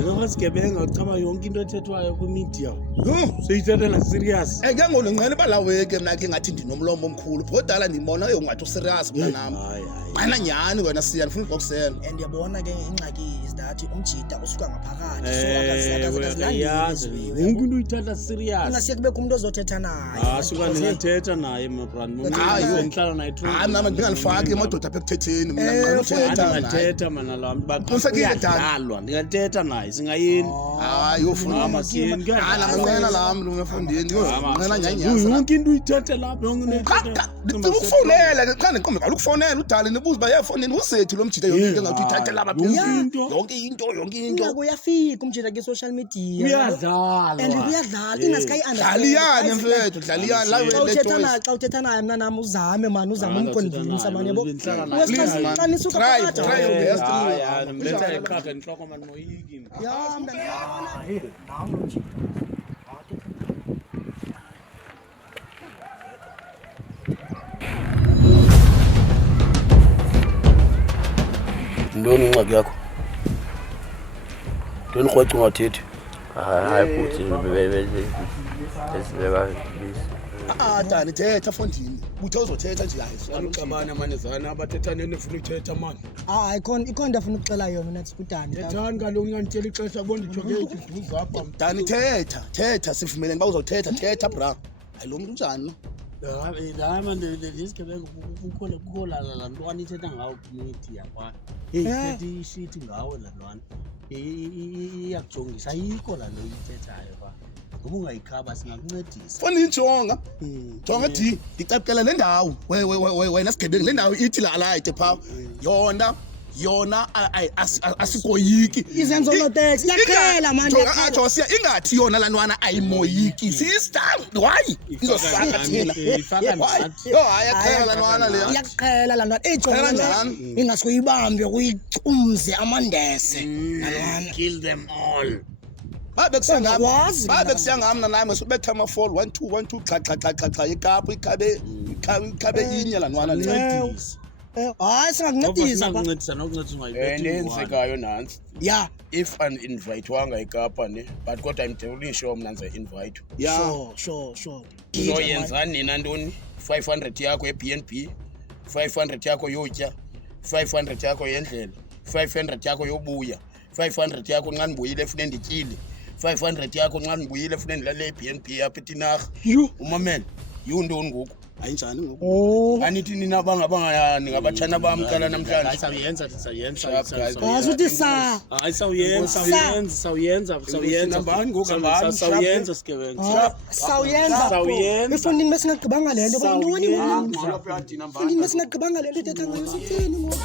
Ngasigebenga uchaba yonke into ethethwayo ku media. Seyithathela serious. Ke ngolengcane balaweke mina ke ngathi ndinomlomo omkhulu. Kodwa ndibona ungathi userious mina nami. Mana nyani wena siya ngifuna ukuxoxela. And yabona ke ingxaki is that umjida usuka ngaphakathi so akazilandeli. Yonke into uyithatha serious. Ingasiye kube umuntu ozothetha naye. Suka ningathetha naye my brand. Ngihlala naye true. Nami ngingalifaki amadoda apha ekuthetheni mina ngicela ngathetha mana la baqhasalwa ndingathetha naye singayini ufuna amasiyeni nganqena lami umfundini nqena nyanyasa yonke into uyithethe lapha yonke into ukufonela cha ngiqombe ukufonela udala nibuza ba yafonini usethi lo mjida yonke into ngathi uyithathe lapha phezulu yonke into uyafika umjida ke social media uyadlala and uyadlala ingasikayi dlaliyane mfethu dlaliyane la xa uthetha naye mina nami uzame man uzama umconvince man yabo please try your best letha iqhaga enhloko man moyiki ya mna Ndoni incwadi yakho? Ndoni khwacu ngathethi. Hayi futhi Dani thetha fondini. Uthe uzothetha nje hayi. Uxabana manezana abathetha nene ufuna ukuthetha man. Ikhona ndafuna ukuxela yona mina sikudani. Thethani kaloku ngantshela ixesha bonke ijoke iduza apha. Dani thetha sivumelene ba uzothetha bra. Hayi lo muntu unjani? La manje lesigebengu ukukhola la ntwana ithetha ngawo community yakwa. Ithi shit ngawo la ntwana. Iyakujongisa ayikho la lo ithethayo ba. Ngoba ungayikhaba singakuncedisa. Fona injonga. Jonga di ngicapukela le ndawo. Wena sigebengu le ndawo ithi la ayite pha. Yona asikoyiki izenzo lotex yakhela manje ajo siya ingathi yona lantwana ayimoyiki sister why izosaka thina ifaka nathi hayi yakhela lantwana le yakhela lantwana ejonga ingasoyibambe kuyicumze amandese lantwana kill them all babe kusiyangamna naye mesubetha ama fall 1 2 xa ikapu ikabe inye lantwana le hayi singakuncedisa nokuncedisa ungayibetha enzekayo nansi yeah if an invite wanga ikapa ne but kodwa I'm telling sure mna nze invite sure so yenza nina ntoni 500 yakho eBNB 500 yakho yotya 500 yakho yendlela 500 yakho yobuya 500 yakho nxa ndibuyile efune ndityile 500 yakho nxa ndibuyile efune ndilale eBNB apha eTinarha umamela yintoni ngoku ayinjani ngoku anithi nina bangabangani ngabatshana bami cala namhlanje sayenza asuthi sa hayi sawuyenza nabani ngokubani sawuyenza sigebengu sawuyenza ifundini besingagqibanga lento ngolapha yathina mbani ifundini besingagqibanga lento ethetha ngayo sithini ngoku